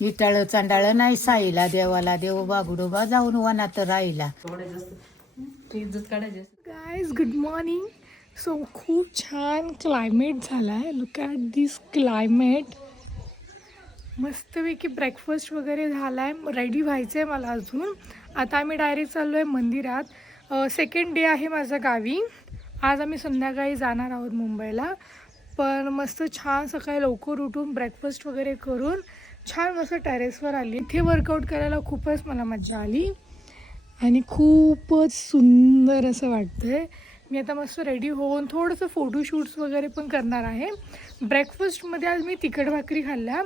इटाळ चांडाळ नाही साईला देवाला देव बागुडोबा जाऊन वनात राहिला. गायज गुड मॉर्निंग सो खूप छान क्लायमेट झाला आहे लुक ॲट दिस क्लायमेट मस्तपैकी ब्रेकफास्ट वगैरे झाला आहे रेडी व्हायचं आहे मला अजून. आता आम्ही डायरेक्ट चाललो आहे मंदिरात. सेकंड डे आहे माझं गावी. आज आम्ही संध्याकाळी जाणार आहोत मुंबईला. पण मस्त छान सकाळी लवकर उठून ब्रेकफास्ट वगैरे करून छान मस्त टेरेसवर आली. इथे वर्कआउट करायला खूपच मला मजा आली. आणि खूपच सुंदर असं वाटतं आहे मी आता मस्त रेडी होऊन थोडंसं फोटोशूट्स वगैरे पण करणार आहे. ब्रेकफास्टमध्ये आज मी तिखट भाकरी खाल्ल्या.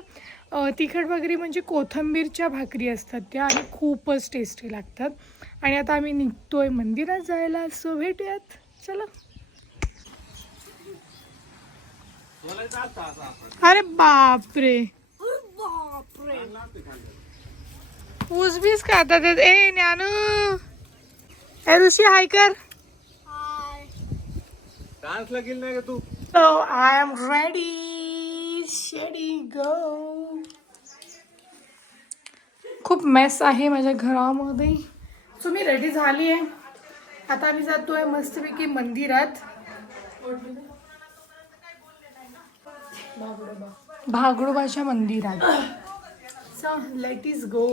तिखट भाकरी म्हणजे कोथंबीरच्या भाकरी असतात त्या आणि खूपच टेस्टी लागतात. आणि आता आम्ही निघतोय मंदिरात जायला सो भेटूयात. चला. अरे बापरे. ऊस बीस खातात ए ज्ञानू. ए ऋषी हाय कर. डान्सला गेली नाही का तू? So I am ready. Steady, go. खूप मेस आहे माझ्या घरामध्ये. सो मी रेडी झाली आहे? आता आम्ही जातोय मस्तपैकी मंदिरात. भागडोबाच्या मंदिरात. So let's go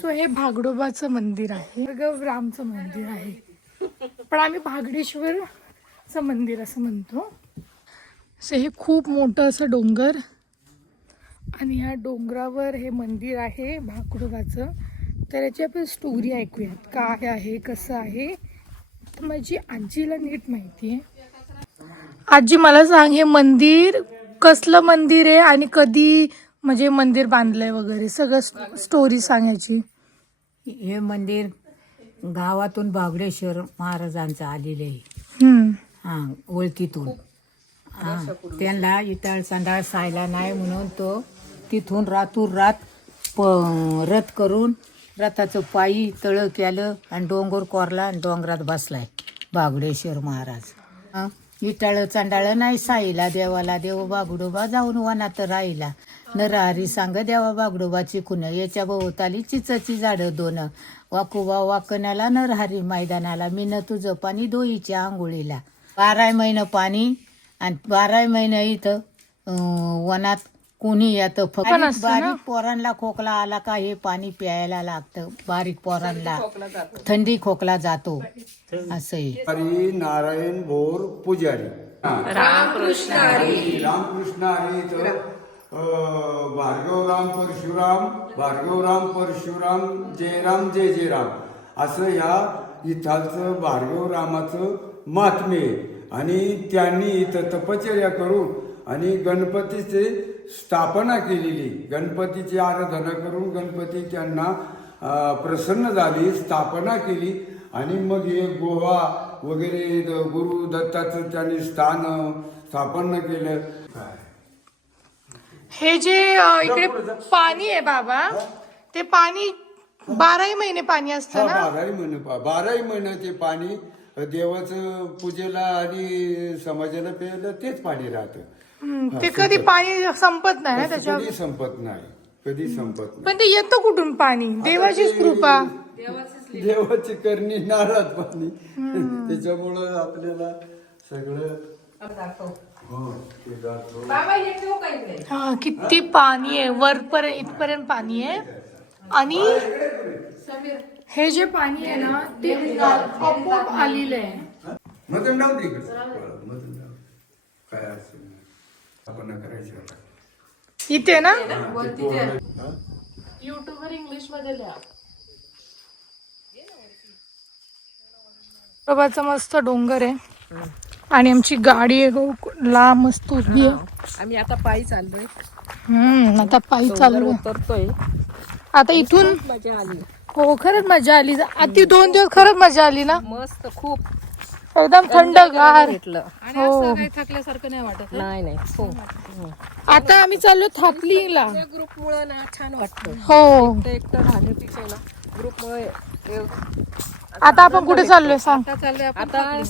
so हे भागडोबाचं मंदिर आहे. रामचं मंदिर आहे. पण आम्ही भागडेश्वरचं मंदिर असं म्हणतो. सो हे खूप मोठं असं डोंगर. आणि या डोंगरावर हे मंदिर आहे भागडोबाचं. तर याची आपण स्टोरी ऐकूयात. काय आहे कसं आहे? तर माझी आजीला नीट माहिती आहे आजी मला सांग हे मंदिर कसलं मंदिर आहे आणि कधी म्हणजे मंदिर बांधलंय वगैरे? सगळं स्टोरी सांगायची. हे मंदिर गावातून बागडेश्वर महाराजांचं आलेलं आहे. हा ओळखीतून. हा त्यांना इटाळ चांडाळ सायला नाही म्हणून तो तिथून रातूर रात प रथ करून रथाचं पायी तळ केलं आणि डोंगर कोरला आणि डोंगरात बसलाय बागडेश्वर महाराज. हा, विटाळ चांडाळ नाही साईला देवाला देव बागडोबा जाऊन वनात राहिला. नरहरी सांग देवा बागडोबाची खुन याच्या भोवताली चिचची झाडं दोन. वाकुबा वाकण्याला नरहरी मैदानाला मी न तुझं पाणी दोईच्या आंघोळीला. बारा महिनं पाणी आणि बारा महिनं इथं वनात कोणी येतं? फक्त पण असतं ना. बारीक पोरांना खोकला आला का हे पाणी प्यायला लागतं. बारीक पोरांना. थंडी खोकला जातो. असं आहे हरी नारायण भोर पुजारी. रामकृष्ण हरी. रामकृष्ण हरी तर अं, भार्गवराम परशुराम भार्गवराम परशुराम जयराम जय जयराम. असं ह्या इथालचं भार्गवरामाचं महात्म्य आहे. आणि त्यांनी इथं तपश्चर्या करून आणि गणपतीची स्थापना केलेली. गणपतीची आराधना करून गणपती त्यांना प्रसन्न झाली स्थापना केली. आणि मग हे गोवा वगैरे गुरु दत्ताचं त्यांनी स्थान स्थापन केलं. हे जे इकडे पाणी आहे बाबा ते पाणी बाराही महिने पाणी असतं ना? बाराही महिने बाराही महिन्याचे पाणी देवाचं पूजेला आणि समाजाला प्यायला तेच पाणी राहतं. हम्म, ते कधी पाणी संपत नाही ना त्याच्या कधी संपत नाही. कधी संपत नाही. पण ते येतं कुठून पाणी? देवाचीच कृपा. देवाची करणी नाराज पाणी. त्याच्यामुळं आपल्याला सगळं हो, ते दाखव. हा किती पाणी आहे. वरपर्यंत इथपर्यंत पाणी आहे. आणि हे जे पाणी आहे ना ते आपोआप आलेलं आहे. मधून डाव दे इकडे. डाव. काय असेल आपण करायचं आता. इथे ना? हा, ते पोरं- हा? युट्यूबवर इंग्लिशमध्ये लिहा. प्रभाचा मस्त डोंगर आहे. आणि आमची गाडी आहे हो लांब मस्त उभी आहे. आम्ही आता पायी चाललोय. हम्म आता पायी चाललो उतरतोय. आता इथून मजा आली. हो खरंच मजा आली. आ, ती दोन दिवस खरंच मजा आली ना. मस्त खूप. एकदम थंडगार भेटलं. हो. थकल्यासारखं नाही वाटत नाही नाही. हो. आता आम्ही चाललो थापलीला ग्रुप मुळे ना छान वाटतं. हो. ते एकटं राहण्यापेक्षा ना ग्रुप मुळे आता आपण कुठे चाललोय सांग. आता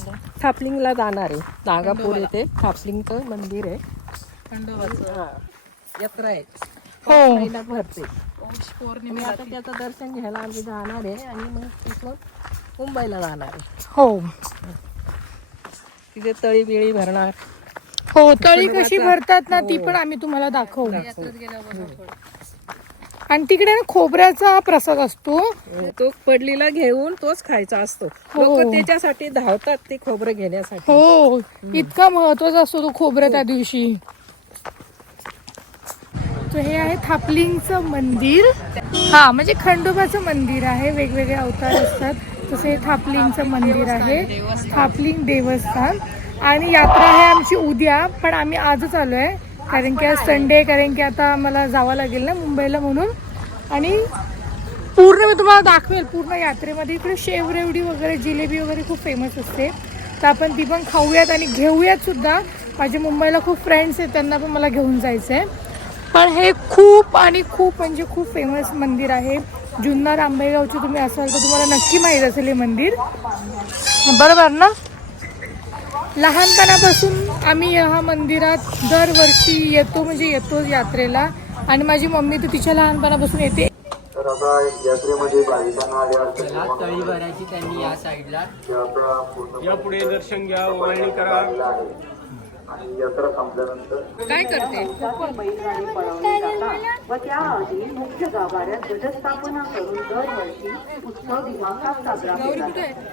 थापलिंगला. जाणार आहे. नागापूर येथे. थापलिंगचं मंदिर आहे. हा, यात्रा आहे. हो. भरते आणि आता त्याचं दर्शन घ्यायला आम्ही जाणार आहे आणि मग तिथून मुंबईला जाणार आहे. हो. तिथे तळी बिळी भरणार. हो तळी कशी भरतात ना ती पण आम्ही तुम्हाला दाखवू. आणि तिकडे ना खोबऱ्याचा प्रसाद असतो. तो पडलीला घेऊन तोच खायचा असतो. लोक त्याच्यासाठी धावतात ते खोबरं घेण्यासाठी. हो इतका महत्त्वाचा असतो तो खोबरं त्या दिवशी. तर हे आहे थापलिंगचं मंदिर. हा म्हणजे खंडोबाचं मंदिर आहे. वेगवेगळे अवतार असतात. तसं हे थापलिंगचं मंदिर आहे. थापलिंग देवस्थान. आणि यात्रा आहे आमची उद्या पण आम्ही आजच आलो आहे कारण की आज संडे कारण की आता मला जावं लागेल ना मुंबईला म्हणून. आणि पूर्ण मी तुम्हाला दाखवेल पूर्ण यात्रेमध्ये. इकडे शेवरेवडी वगैरे जिलेबी वगैरे खूप फेमस असते. तर आपण ती पण खाऊयात आणि घेऊयात सुद्धा. माझे मुंबईला खूप फ्रेंड्स आहेत त्यांना पण मला घेऊन जायचं आहे पण हे खूप आणि खूप म्हणजे खूप फेमस मंदिर आहे. जुन्नर आंबेगावचे तुम्ही असाल तर तुम्हाला नक्की माहीत असेल हे मंदिर. बरोबर ना? लहानपणापासून आम्ही या मंदिरात दरवर्षी येतो म्हणजे येतो यात्रेला. आणि माझी मम्मी तर तिच्या लहानपणापासून येते. तर आता यात्रेमध्ये भाविकांना आले असेल तळी भरायची त्यांनी या साईडला. पुढे दर्शन घ्या ओवाळणी करा. आणि यात्रा संपल्यानंतर व त्याआधी मुख्य गाभाऱ्यात ध्वजस्थापना करून दरवर्षी उत्सव दिमाखात साजरा केला जातो.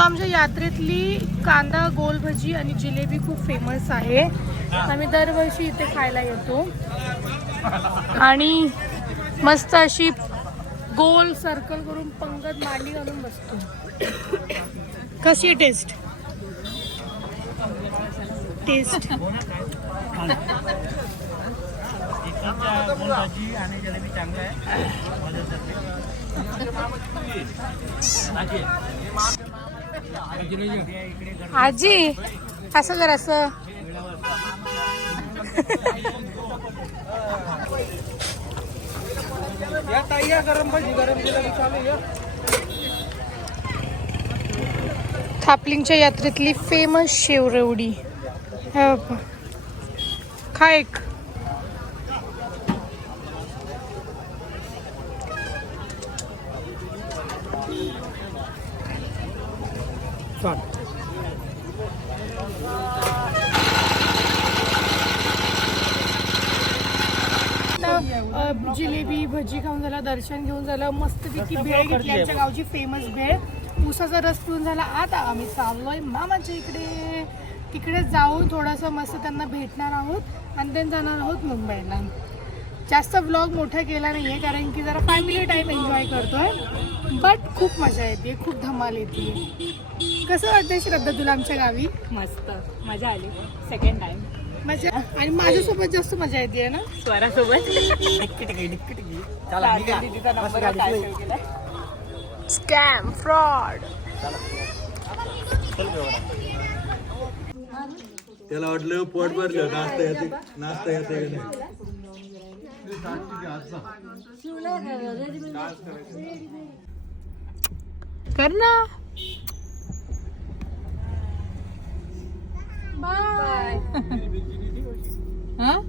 सो आमच्या यात्रेतली कांदा गोल भजी आणि जिलेबी खूप फेमस आहे. आम्ही दरवर्षी इथे खायला येतो. आणि मस्त अशी गोल सर्कल करून पंगत मांडी घालून बसतो. कशी टेस्ट टेस्ट आजी असं कर असं. थापलिंगच्या यात्रेतली फेमस शेवरवडी. खा एक. जिलेबी भजी खाऊन झाला दर्शन घेऊन झालं मस्तपैकी भेळ घेतली आमच्या गावची फेमस भेळ. ऊसाचा रस पिऊन झाला आता. आम्ही चाललोय मामाच्या इकडे. तिकडे जाऊन थोडंसं मस्त त्यांना भेटणार आहोत. आणि then जाणार आहोत मुंबईला. जास्त ब्लॉग मोठा केला नाहीये कारण की जरा फॅमिली टाईम एन्जॉय करतोय. बट खूप मजा येते खूप धमाल येते. कसं वाटतंय श्रद्धा तुला आमच्या गावी? मस्त. मजा आली. सेकंड टाइम मजा आणि माझ्यासोबत जास्त मजा येते ना? स्वरासोबत? स्कॅम फ्रॉड त्याला वाटलं पोट भरलं नाचता येते नाचता येते का नाही कर ना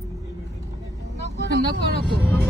नको नको।